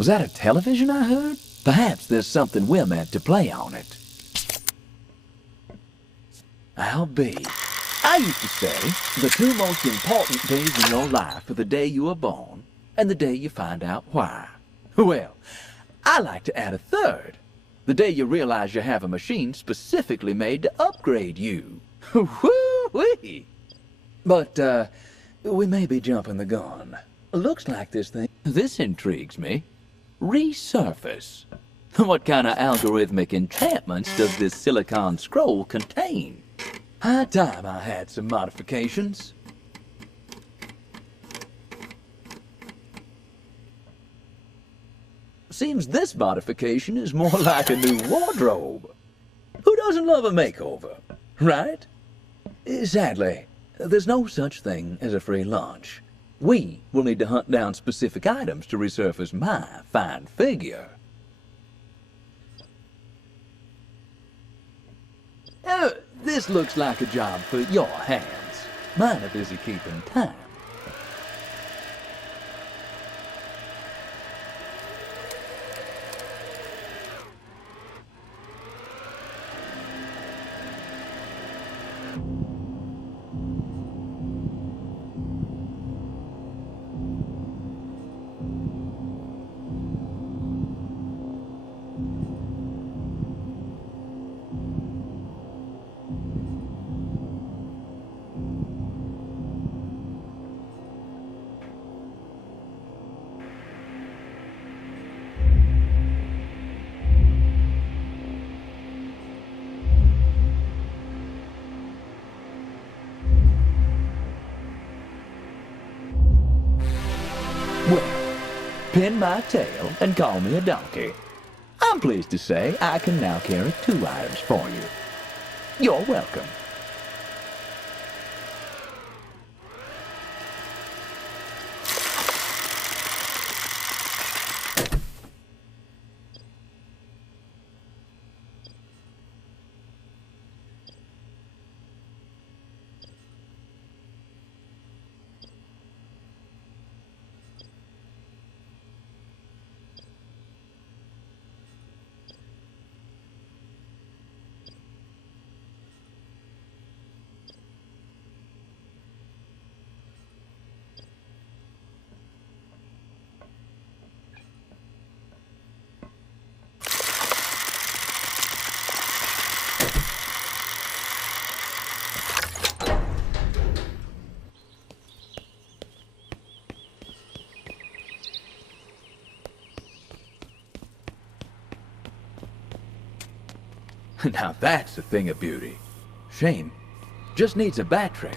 Was that a television I heard? Perhaps there's something we're meant to play on it. I'll be. I used to say, the two most important days in your life are the day you were born and the day you find out why. Well, I like to add a third. The day you realize you have a machine specifically made to upgrade you. Woo-wee! But, we may be jumping the gun. Looks like this intrigues me. Resurface. What kind of algorithmic enchantments does this silicon scroll contain? High time I had some modifications. Seems this modification is more like a new wardrobe. Who doesn't love a makeover, right? Sadly, there's no such thing as a free lunch. We will need to hunt down specific items to resurface my fine figure. This looks like a job for your hands. Mine are busy keeping time. Pin my tail and call me a donkey. I'm pleased to say I can now carry 2 items for you. You're welcome. Now that's a thing of beauty. Shame. Just needs a battery.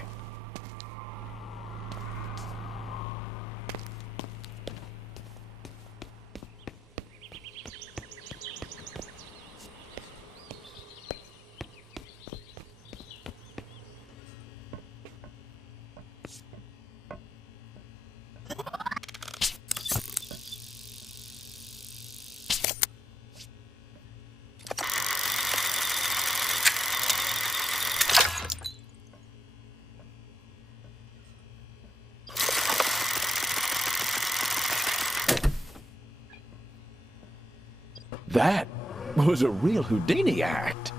That was a real Houdini act.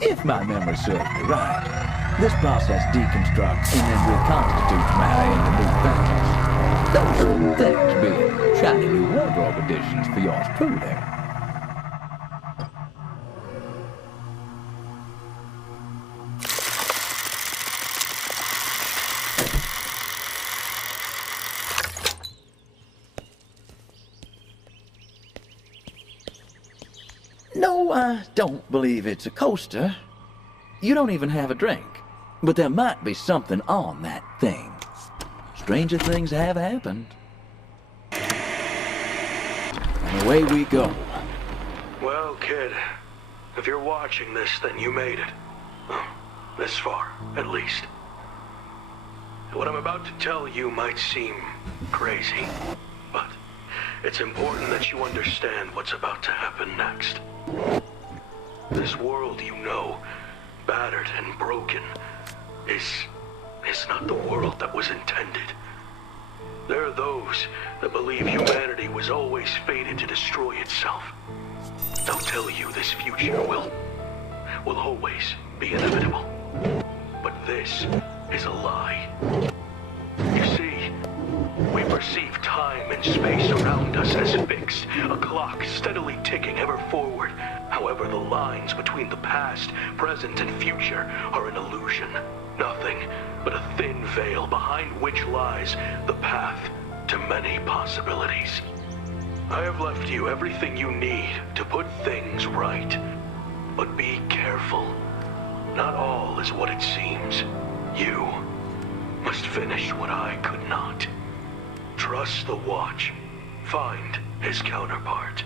If my memory serves me right, this process deconstructs and then reconstitutes matter into new things. Those things being shiny new wardrobe additions for yours truly. No, I don't believe it's a coaster. You don't even have a drink. But there might be something on that thing. Stranger things have happened. And away we go. Well, kid, if you're watching this, then you made it. Well, this far, at least. What I'm about to tell you might seem crazy, but it's important that you understand what's about to happen next. This world you know, battered and broken, is not the world that was intended. There are those that believe humanity was always fated to destroy itself. They'll tell you this future will always be inevitable. But this is a lie. You see, we perceive time and space around us as fixed, a clock steadily ticking ever forward. However, the lines between the past, present, and future are an illusion. Nothing but a thin veil behind which lies the path to many possibilities. I have left you everything you need to put things right. But be careful. Not all is what it seems. You must finish what I could not. Trust the watch. Find his counterpart.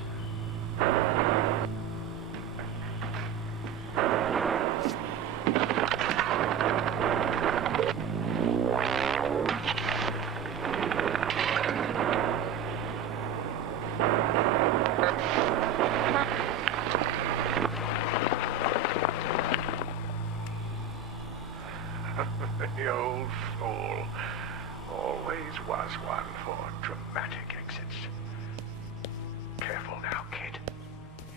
The old fool. Always was one for dramatic exits. Careful now, kid.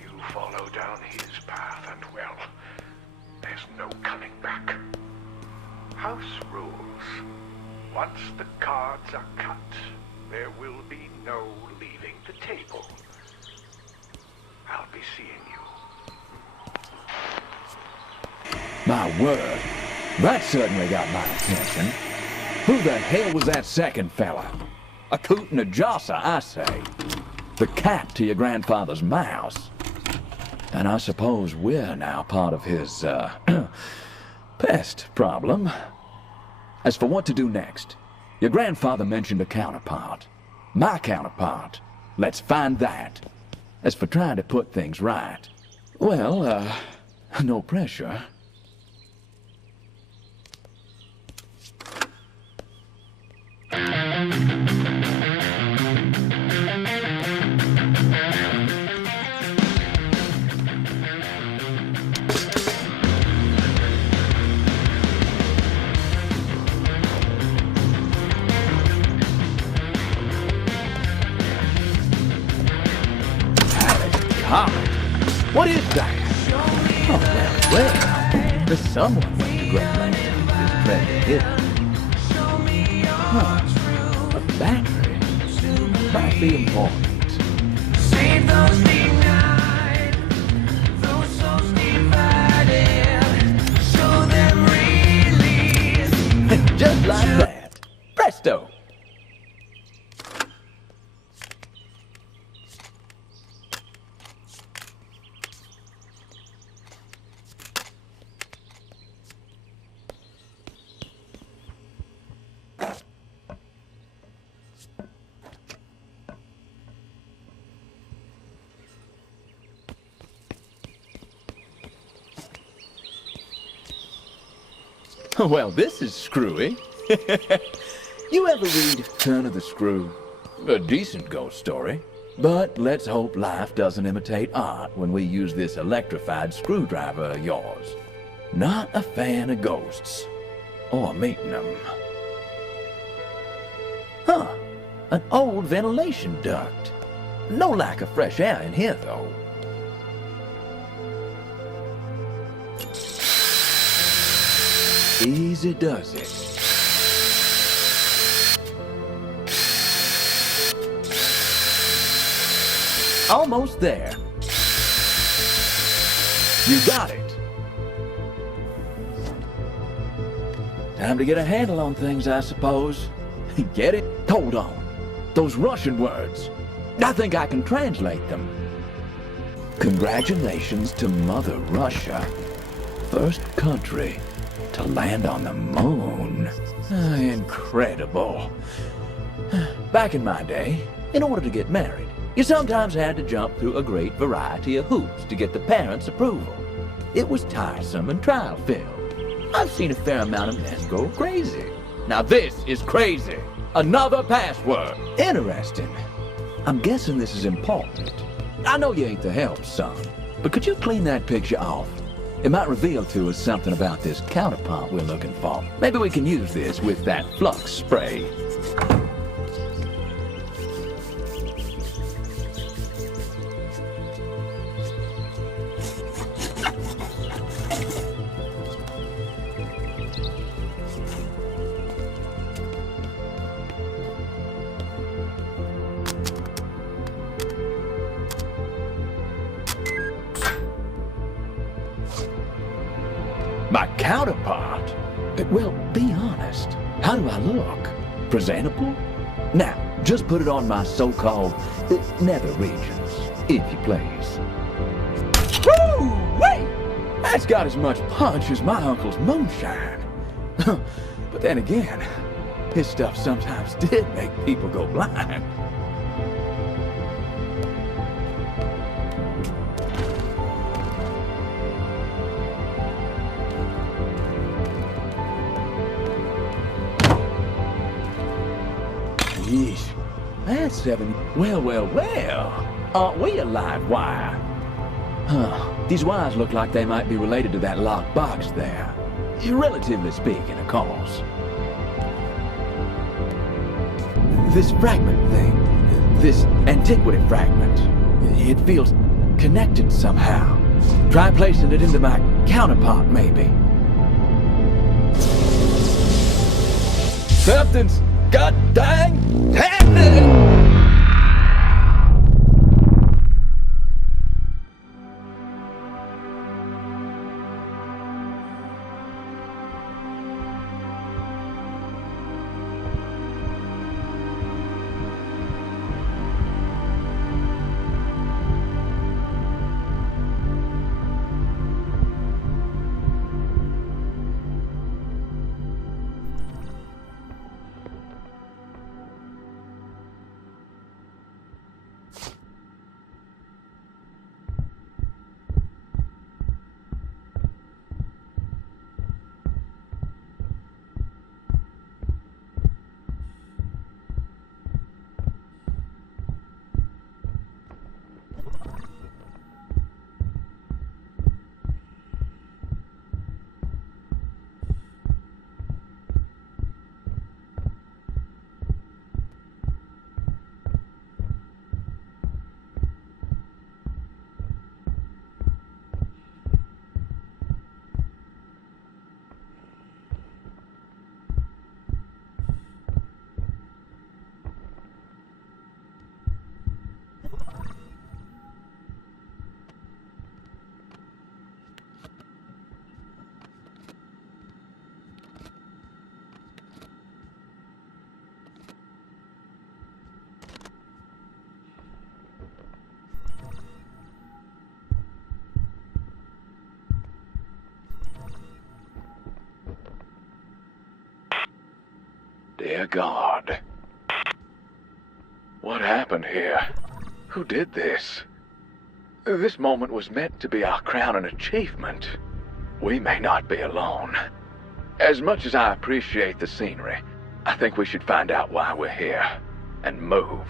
You follow down his path and, well, there's no coming back. House rules. Once the cards are cut, there will be no leaving the table. I'll be seeing you. My word, that certainly got my attention. Who the hell was that second fella? A coot and a josser, I say. The cat to your grandfather's mouse. And I suppose we're now part of his, pest problem. As for what to do next, your grandfather mentioned a counterpart. My counterpart. Let's find that. As for trying to put things right, well, no pressure. What is that? Oh, well, there's someone went to great lengths to keep this treasure hidden. Huh, a battery? Might be important. Save those denied, those souls divided, show them release. Just like that. Presto! Well, this is screwy. You ever read Turn of the Screw? A decent ghost story. But let's hope life doesn't imitate art when we use this electrified screwdriver of yours. Not a fan of ghosts. Or meeting them. Huh. An old ventilation duct. No lack of fresh air in here, though. Easy does it. Almost there. You got it. Time to get a handle on things, I suppose. Get it? Hold on. Those Russian words. I think I can translate them. Congratulations to Mother Russia. First country to land on the moon. Incredible. Back in my day, in order to get married, you sometimes had to jump through a great variety of hoops to get the parents' approval. It was tiresome and trial-filled. I've seen a fair amount of men go crazy. Now this is crazy. Another password. Interesting. I'm guessing this is important. I know you ain't the help, son, but could you clean that picture off? It might reveal to us something about this counterpart we're looking for. Maybe we can use this with that flux spray. My counterpart? Well, be honest. How do I look? Presentable? Now, just put it on my so-called nether regions, if you please. Woo! Wait! That's got as much punch as my uncle's moonshine. But then again, his stuff sometimes did make people go blind. Yeesh, that's 7. Well, well, well. Aren't we a live wire? Huh. These wires look like they might be related to that locked box there. Relatively speaking, of course. This fragment thing, this antiquity fragment, it feels connected somehow. Try placing it into my counterpart, maybe. Something's god dang happening! Dear God. What happened here? Who did this? This moment was meant to be our crowning achievement. We may not be alone. As much as I appreciate the scenery, I think we should find out why we're here and move.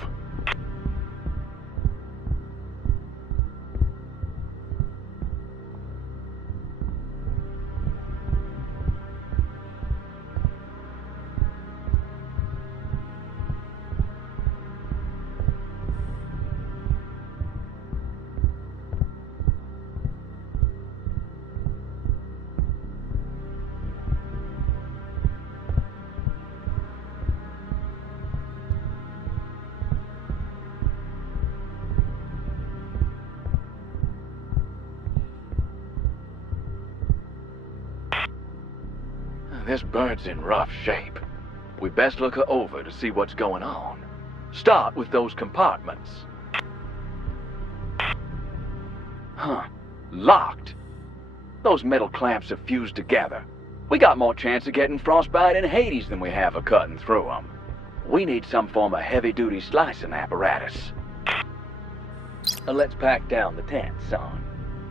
This bird's in rough shape. We best look her over to see what's going on. Start with those compartments. Huh. Locked. Those metal clamps have fused together. We got more chance of getting frostbite in Hades than we have of cutting through them. We need some form of heavy-duty slicing apparatus. Let's pack down the tent, son.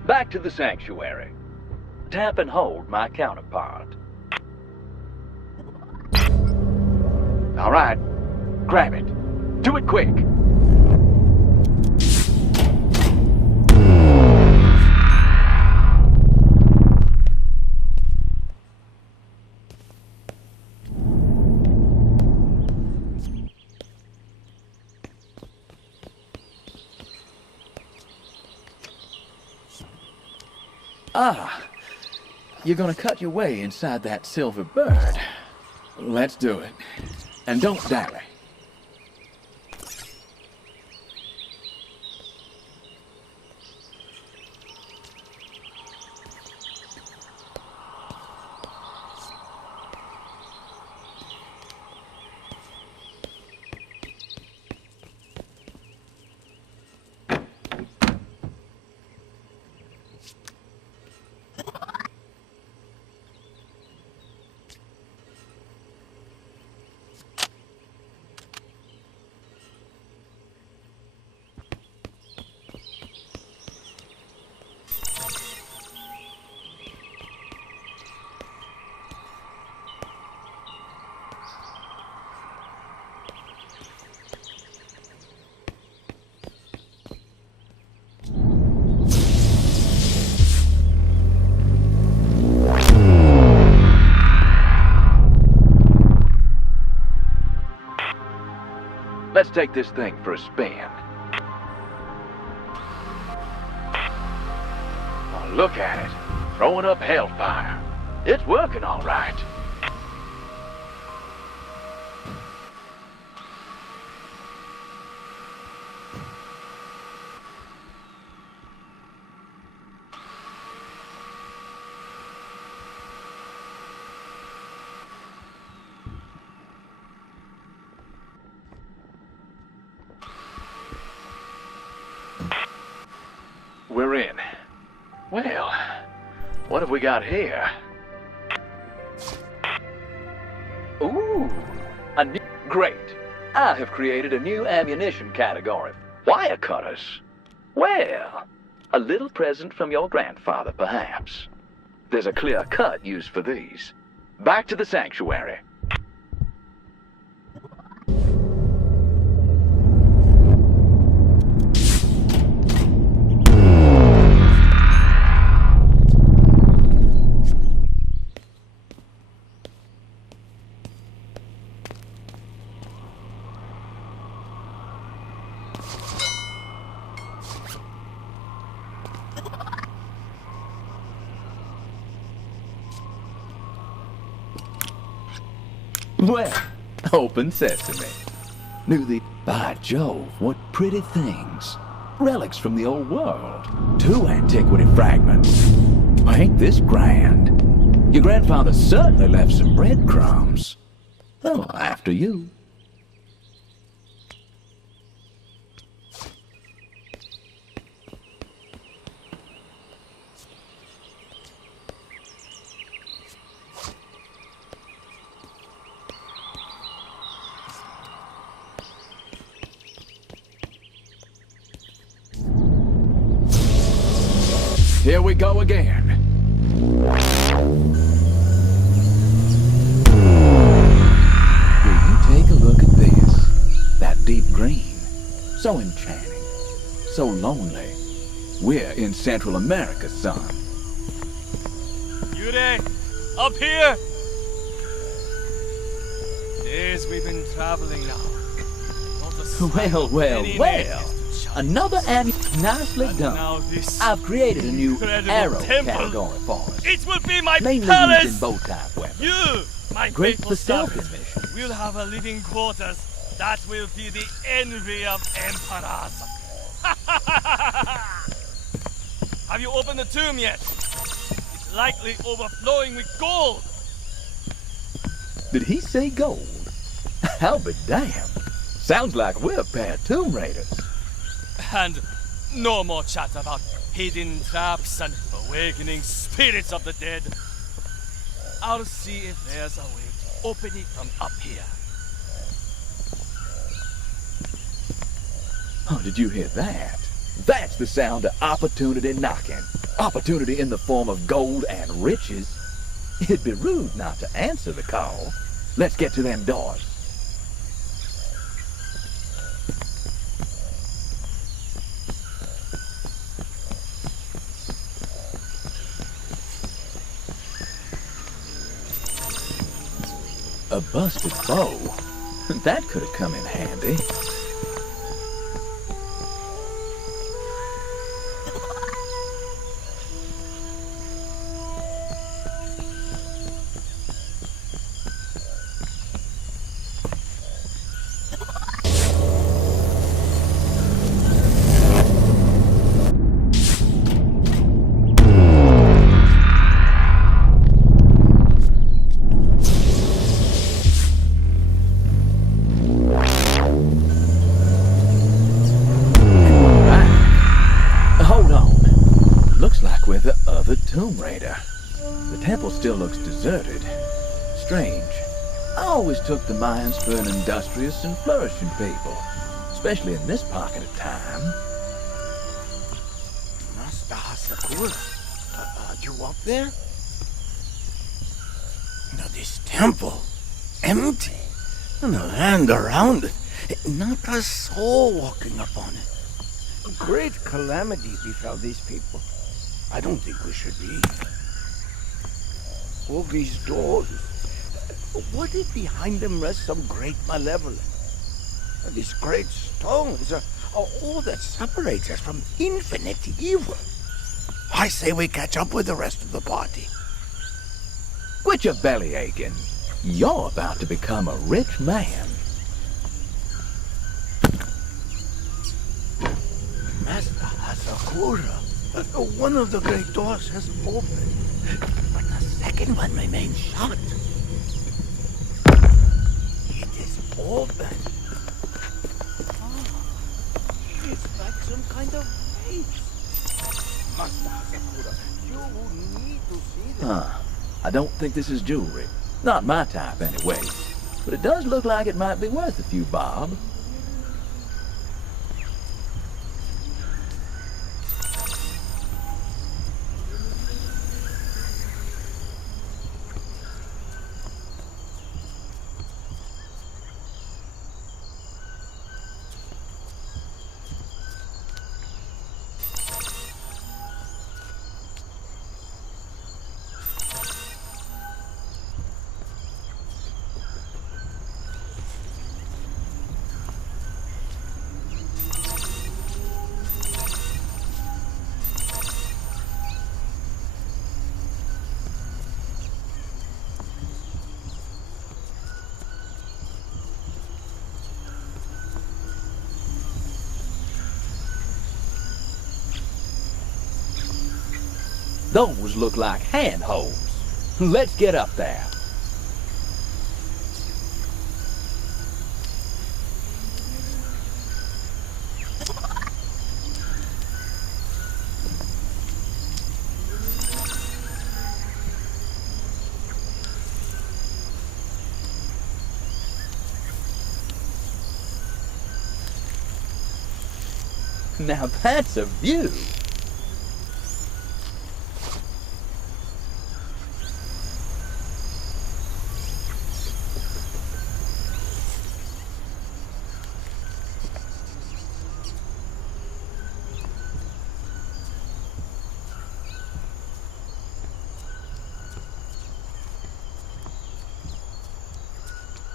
Back to the sanctuary. Tap and hold my counterpart. All right, grab it. Do it quick. Ah, you're gonna cut your way inside that silver bird. Let's do it. And don't dally. Let's take this thing for a spin. Oh, look at it. Throwing up hellfire. It's working all right. We're in. Well, what have we got here? Ooh, great. I have created a new ammunition category. Wire cutters. Well, a little present from your grandfather, perhaps. There's a clear cut used for these. Back to the sanctuary. Well, open sesame. By Jove, what pretty things. Relics from the old world. 2 antiquity fragments. Ain't this grand? Your grandfather certainly left some breadcrumbs. Oh, after you. Here we go again. Will you take a look at this? That deep green. So enchanting. So lonely. We're in Central America, son. You there? Up here! Days we've been traveling now. Not a sign Well, of well, any well. natives to shout. Another nicely And done. now this I've created a new incredible arrow temple. category for us. It will be my Mainly palace! used in bow-type weapons. You, my Great faithful for stealth servant, missions. will have a living quarters that will be the envy of emperors. Have you opened the tomb yet? It's likely overflowing with gold. Did he say gold? I'll be damned. Sounds like we're a pair of tomb raiders. And no more chat about hidden traps and awakening spirits of the dead. I'll see if there's a way to open it from up here. Oh, did you hear that? That's the sound of opportunity knocking. Opportunity in the form of gold and riches. It'd be rude not to answer the call. Let's get to them doors. A busted bow? That could have come in handy. like with the other Tomb Raider. The temple still looks deserted. Strange. I always took the Mayans for an industrious and flourishing people, especially in this pocket of time. Master Hasakura, are you up there? Now this temple, empty, no hand around it, not a soul walking upon it. A great calamity befell these people. I don't think we should be. All these doors, what if behind them rests some great malevolence? These great stones are all that separates us from infinite evil. I say we catch up with the rest of the party. Quit your belly aching. You're about to become a rich man. Master Hasakura, one of the great doors has opened, but the second one remains shut. It is open. It's like some kind of maze. Master Hasakura, you need to see this. I don't think this is jewelry. Not my type, anyway. But it does look like it might be worth a few bob. Those look like handholds. Let's get up there. Now that's a view.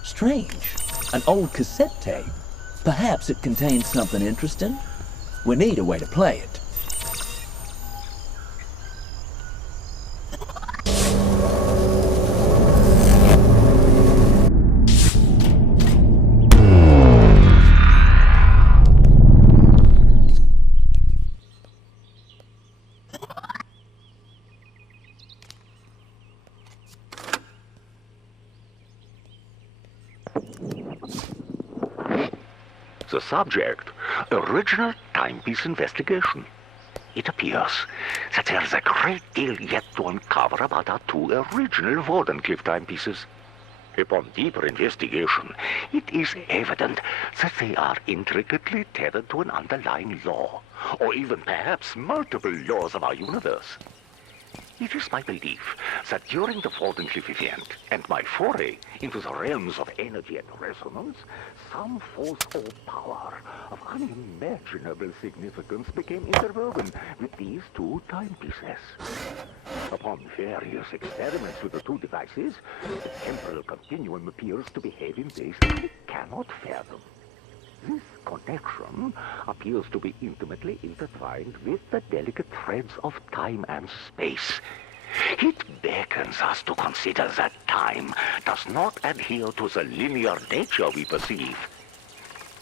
Strange. An old cassette tape. Perhaps it contains something interesting. We need a way to play it. The subject, original timepiece investigation. It appears that there is a great deal yet to uncover about our two original Wardenclyffe timepieces. Upon deeper investigation, it is evident that they are intricately tethered to an underlying law, or even perhaps multiple laws of our universe. It is my belief that during the Wardenclyffe event and my foray into the realms of energy and resonance, some force or power of unimaginable significance became interwoven with these two timepieces. Upon various experiments with the two devices, the temporal continuum appears to behave in ways I cannot fathom. This connection appears to be intimately intertwined with the delicate threads of time and space. It beckons us to consider that time does not adhere to the linear nature we perceive.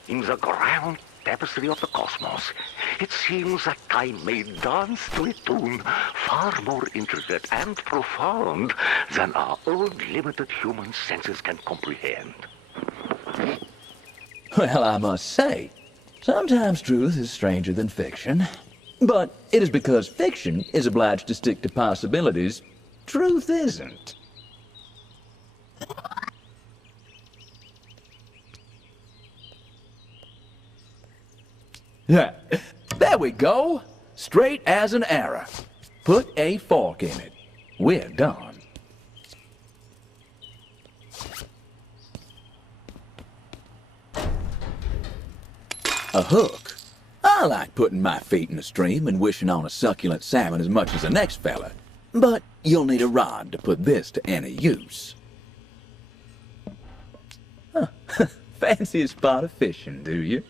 In the grand tapestry of the cosmos, it seems that time may dance to a tune far more intricate and profound than our own limited human senses can comprehend. Well, I must say, sometimes truth is stranger than fiction. But it is because fiction is obliged to stick to possibilities, truth isn't. Yeah, there we go. Straight as an arrow. Put a fork in it. We're done. A hook. I like putting my feet in the stream and wishing on a succulent salmon as much as the next fella. But you'll need a rod to put this to any use. Huh. Fancy a spot of fishing, do you?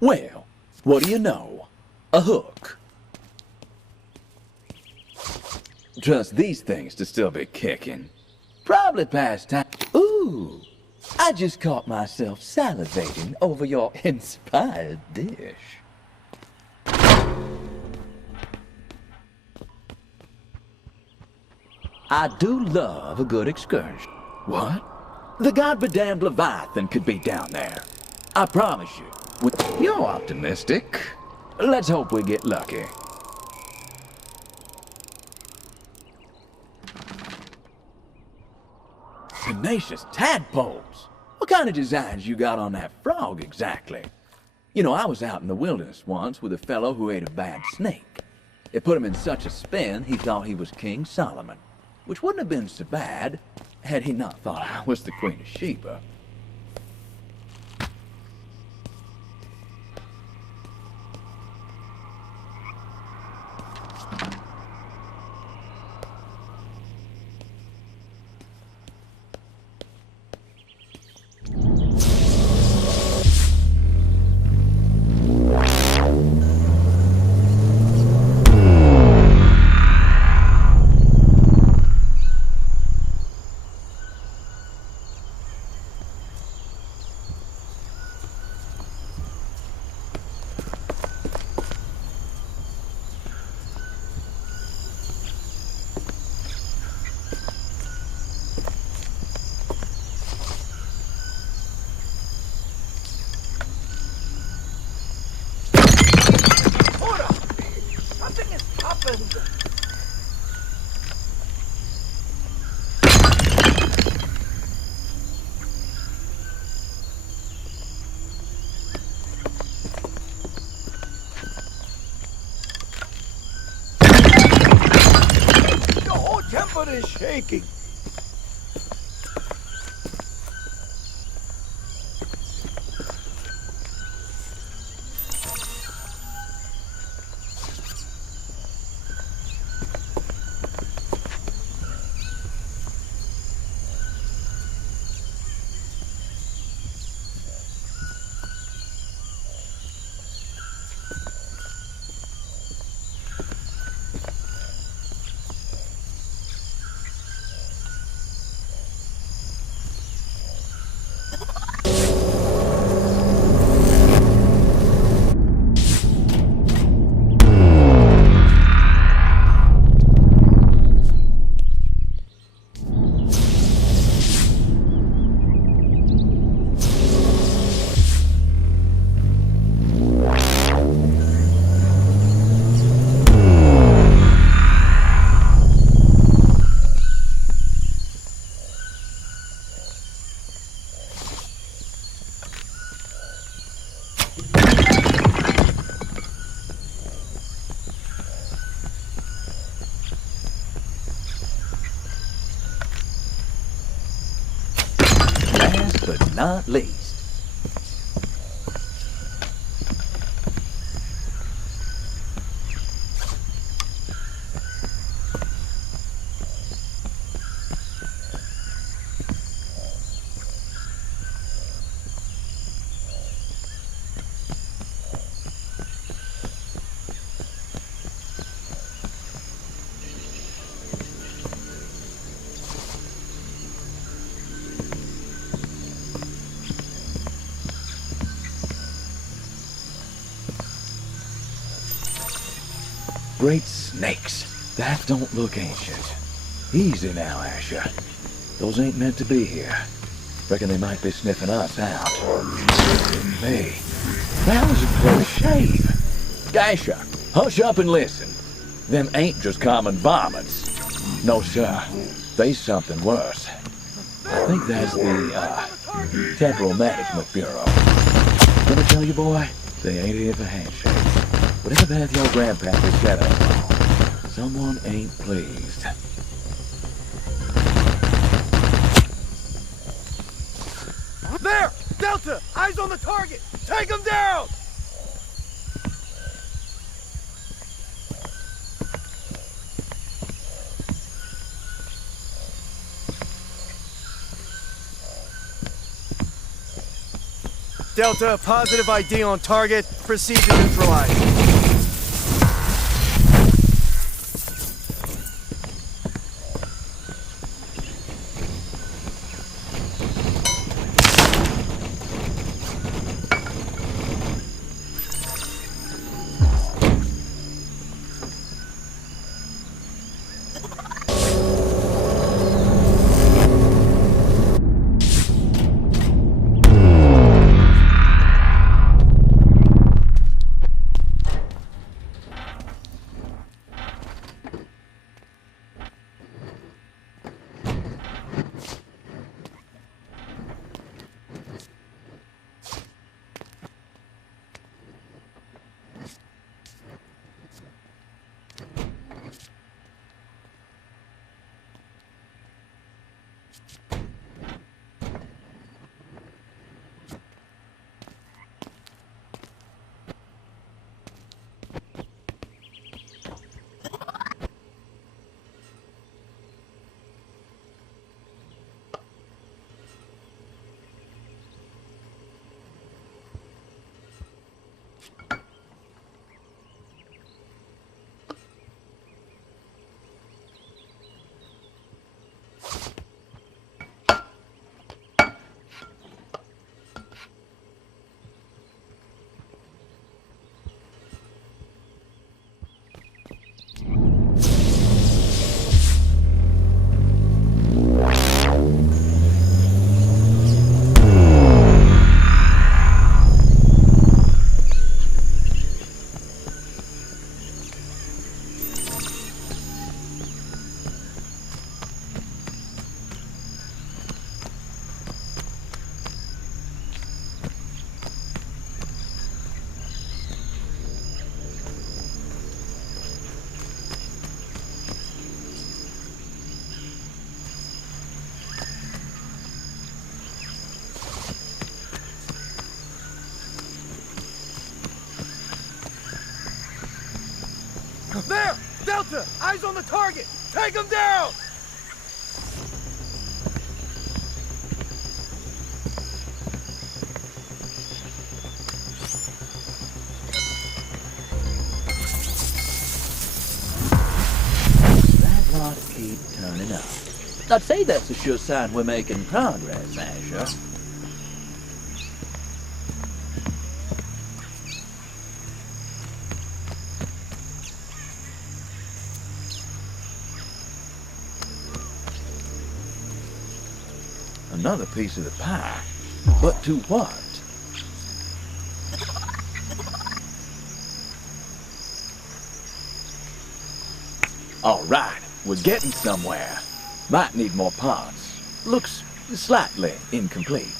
Well, what do you know? A hook. Trust these things to still be kicking. Probably past time. Ooh, I just caught myself salivating over your inspired dish. I do love a good excursion. What? The godbedamned Leviathan could be down there. I promise you. You're optimistic. Let's hope we get lucky. Tenacious tadpoles. What kind of designs you got on that frog exactly? You know, I was out in the wilderness once with a fellow who ate a bad snake. It put him in such a spin he thought he was King Solomon, which wouldn't have been so bad had he not thought I was the Queen of Sheba. Tempel is shaking. But not least. Great snakes. That don't look ancient. Easy now, Asher. Those ain't meant to be here. Reckon they might be sniffing us out. Me. That was a close shave. Gasha, hush up and listen. Them ain't just common varmints. No, sir. They's something worse. I think that's the, Temporal Management Bureau. Let me tell you, boy, they ain't here for handshakes. Whatever path your grandpappy set us on, someone ain't pleased. There! Delta! Eyes on the target! Take him down! Delta, positive ID on target. Proceed to neutralize. There! Delta! Eyes on the target! Take him down! That lot keep turning up. I'd say that's a sure sign we're making progress, Asher. Another piece of the pie. But to what? All right, we're getting somewhere. Might need more parts. Looks slightly incomplete.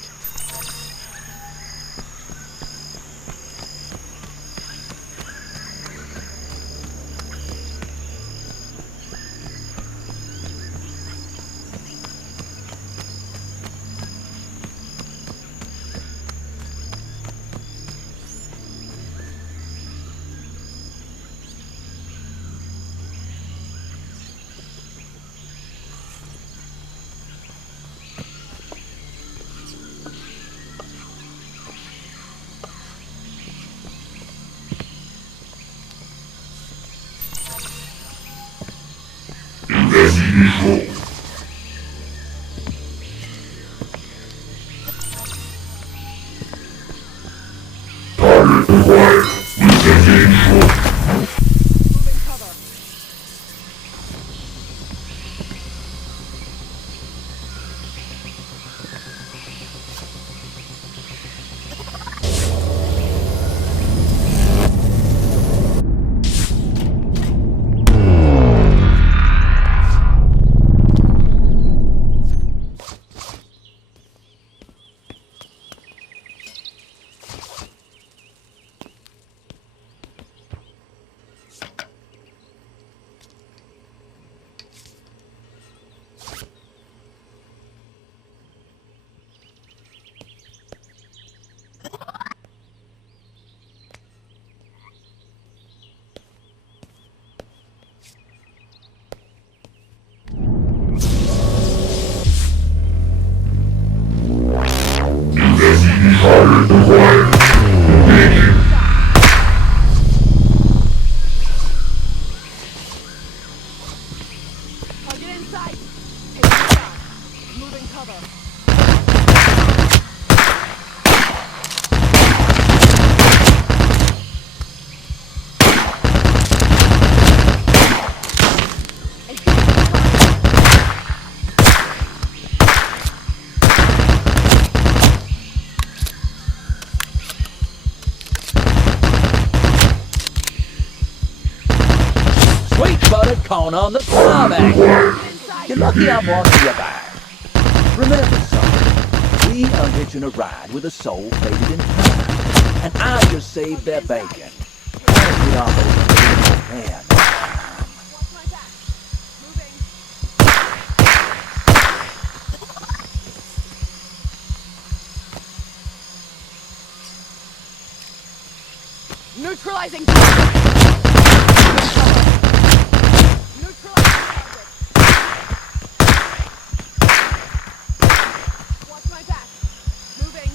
corner on the tarmac. You're lucky I'm walking you back. Remember, son, we are hitching a ride with a soul faded in time, and I just saved their bacon. Trying to get off over the hand. Watch my back. Moving. Neutralizing target. Neutralizing target. Watch my back. Moving.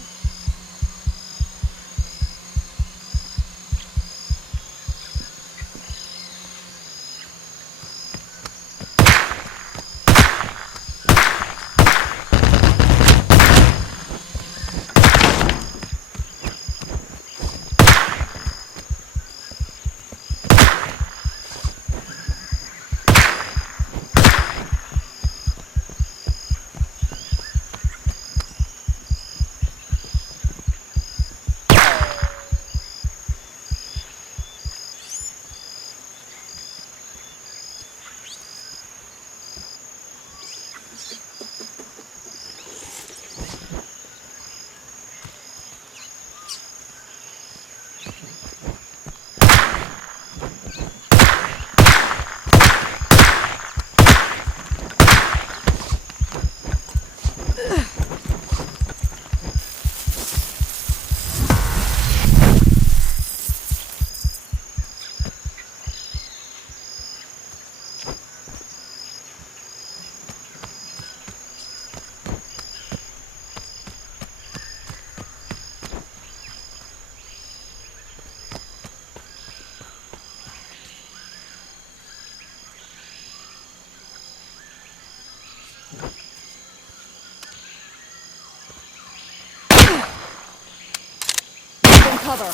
Cover.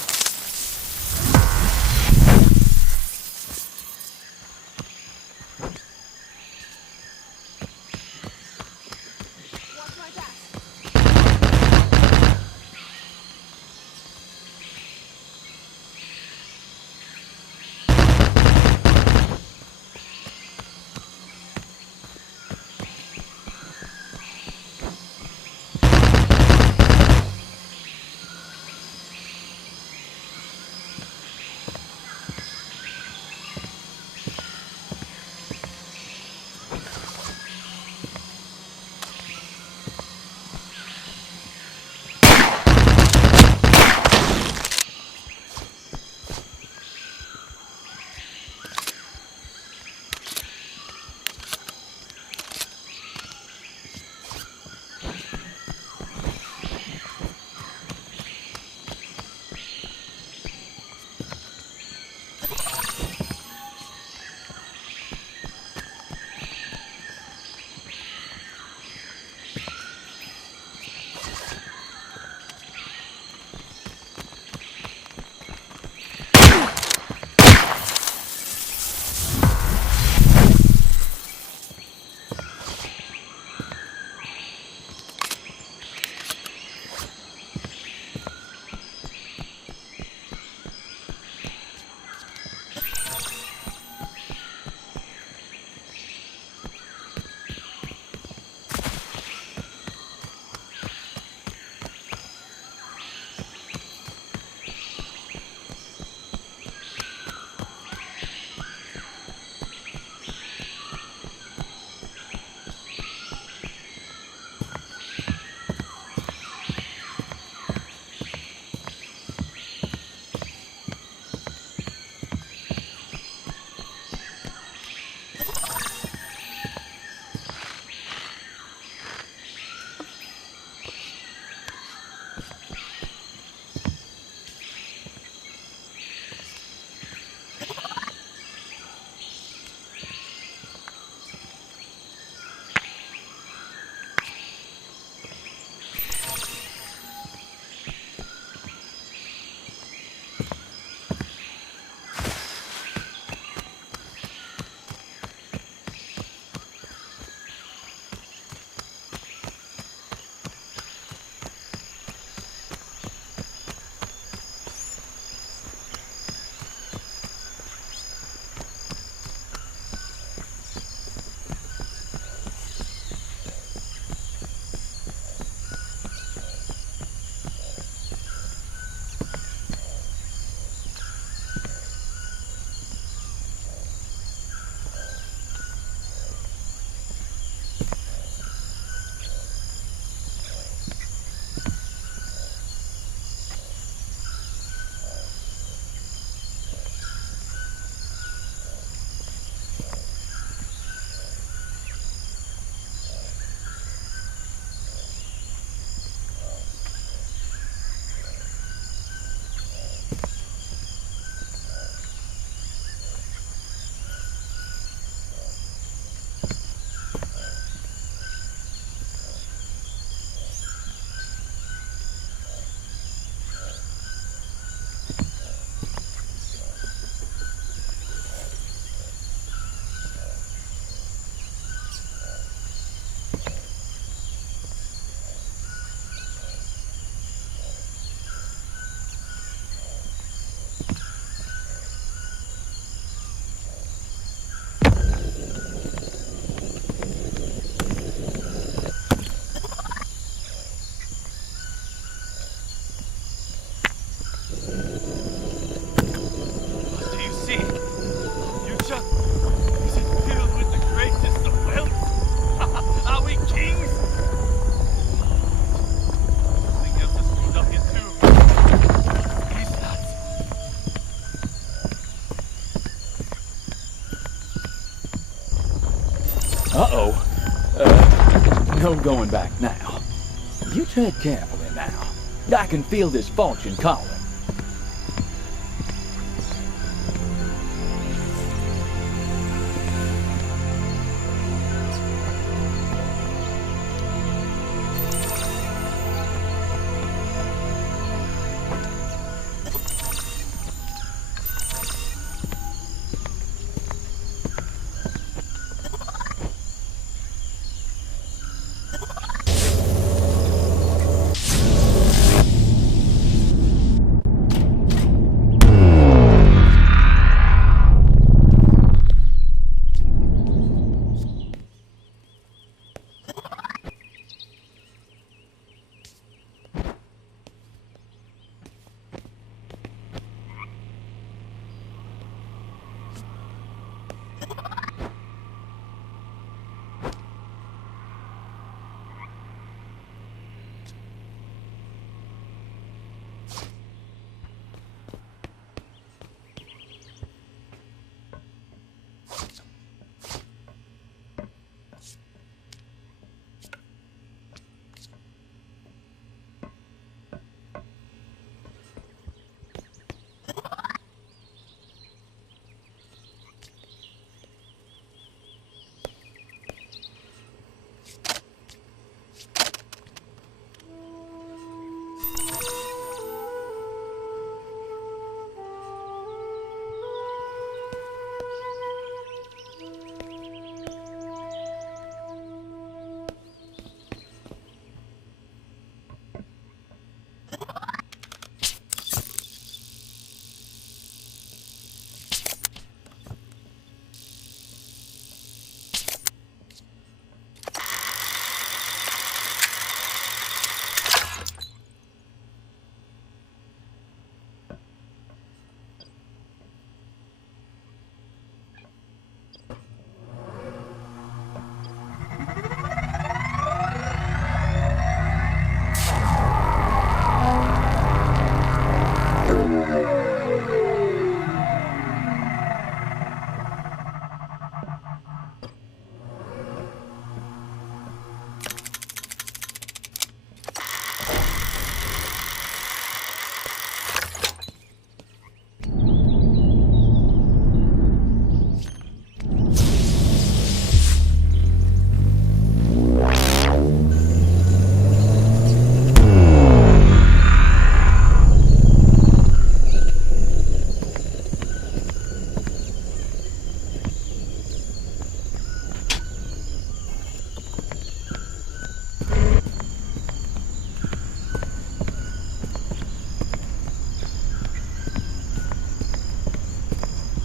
Watch my back. Uh-oh. No going back now. You tread carefully now. I can feel this fortune calling.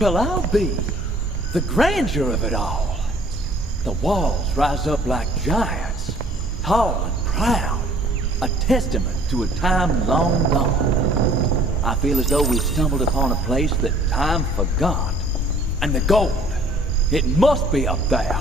Well, I'll be. The grandeur of it all. The walls rise up like giants, tall and proud, a testament to a time long gone. I feel as though we've stumbled upon a place that time forgot. And the gold, it must be up there.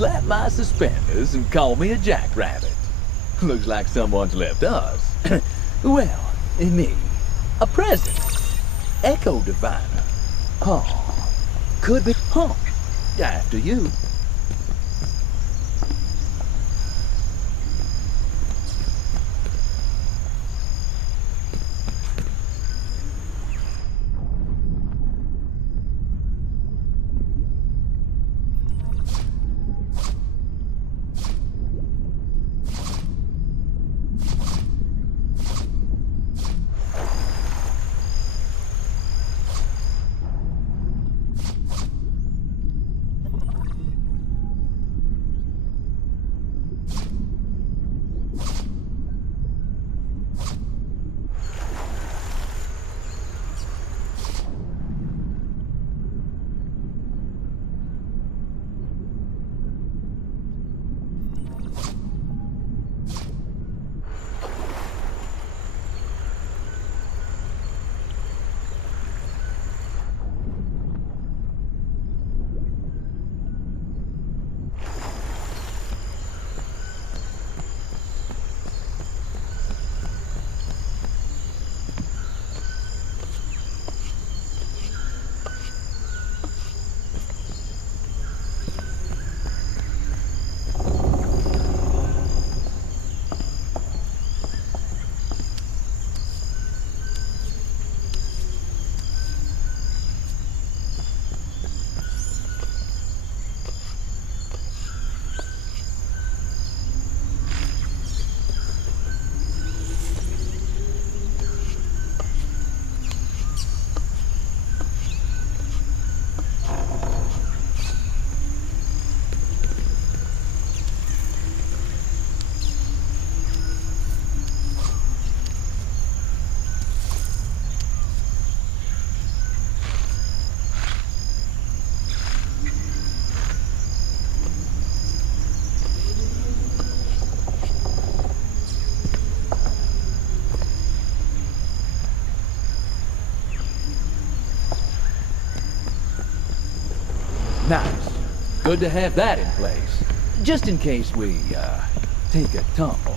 Slap my suspenders and call me a jackrabbit. Looks like someone's left us. Well, me. A present. Echo Diviner. Oh, could be. Huh. After you. Nice. Good to have that in place. Just in case we, take a tumble.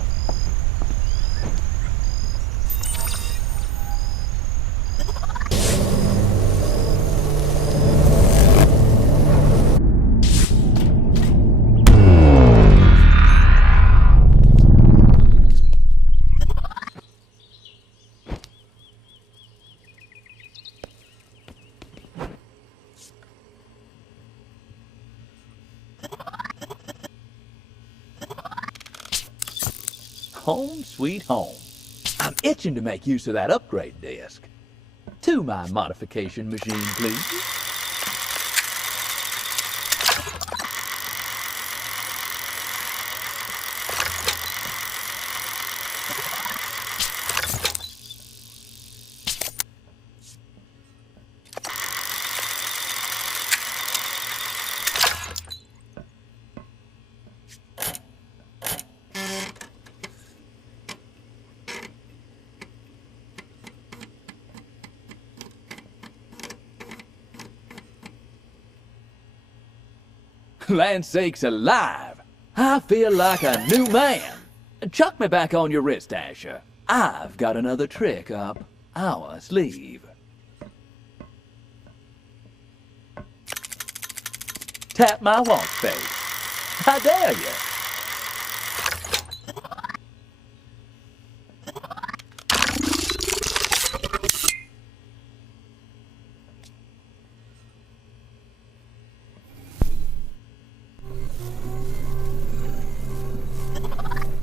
Home sweet home. I'm itching to make use of that upgrade disc. To my modification machine, please. Land sakes alive! I feel like a new man. Chuck me back on your wrist, Asher. I've got another trick up our sleeve. Tap my watch face. How dare you?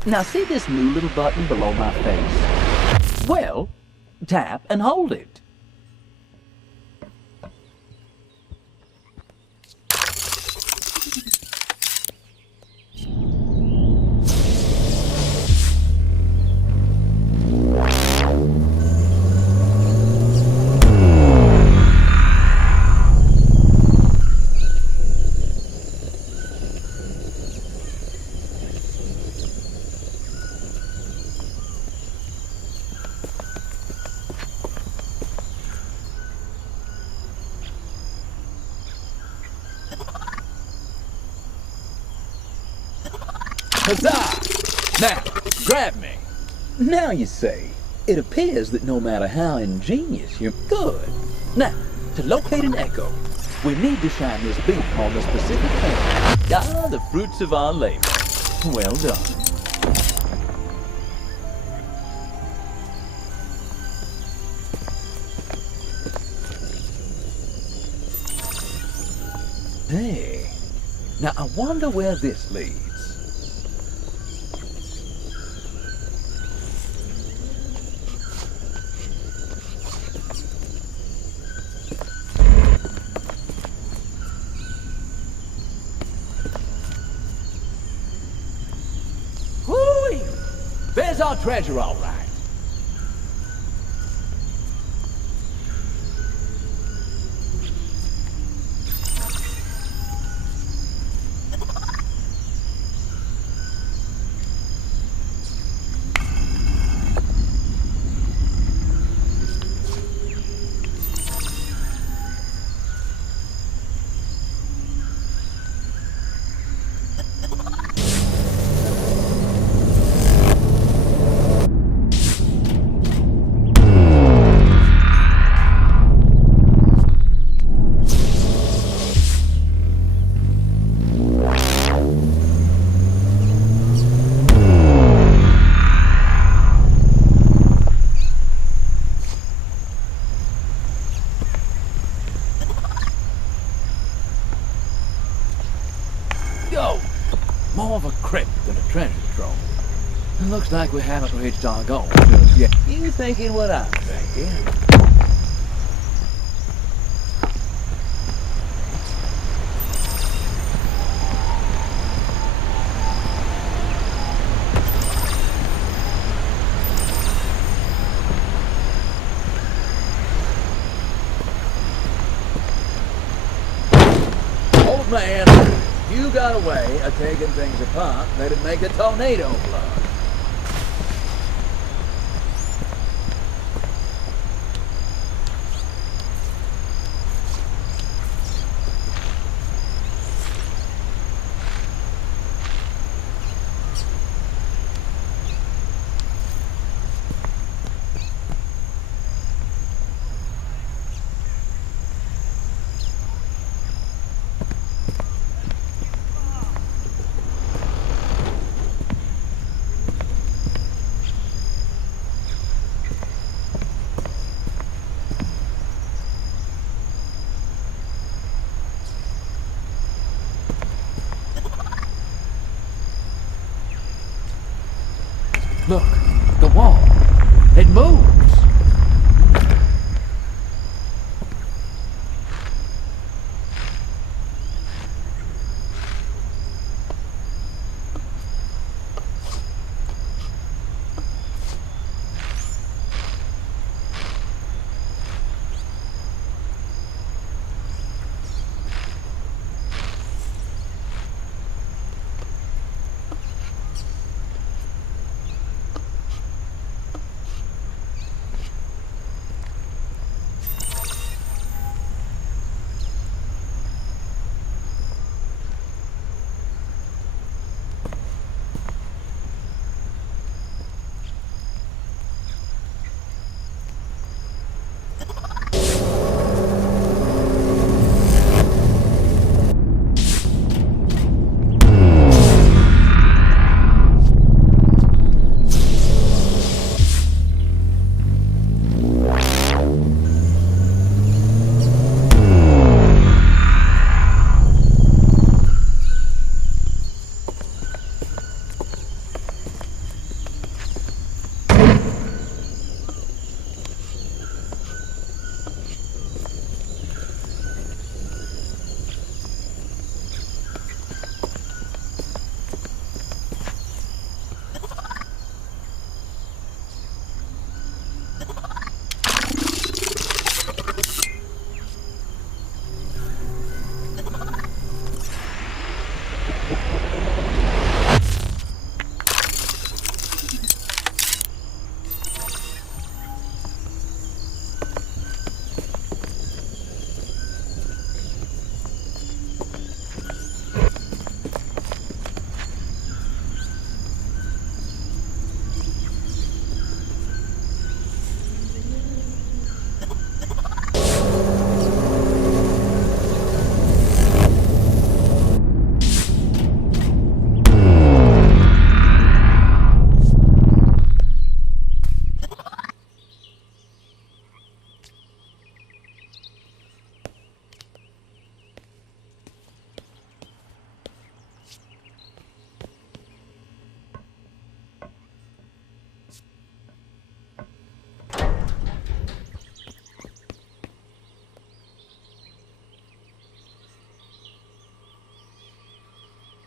Now see this new little button below my face? Well, tap and hold it. Huzzah! Now, grab me. Now you see, it appears that no matter how ingenious you're good. Now, to locate an echo, we need to shine this beam on the specific thing. Ah, the fruits of our labor. Well done. Hey, now I wonder where this leads. Whoo-wee! There's our treasure, all right. More of a crypt than a treasure trove. It looks like we haven't reached our goal just yet. You thinking what I'm thinking? Old man, you got a way of taking things apart that'd make a tornado blow. Look, the wall. It moved.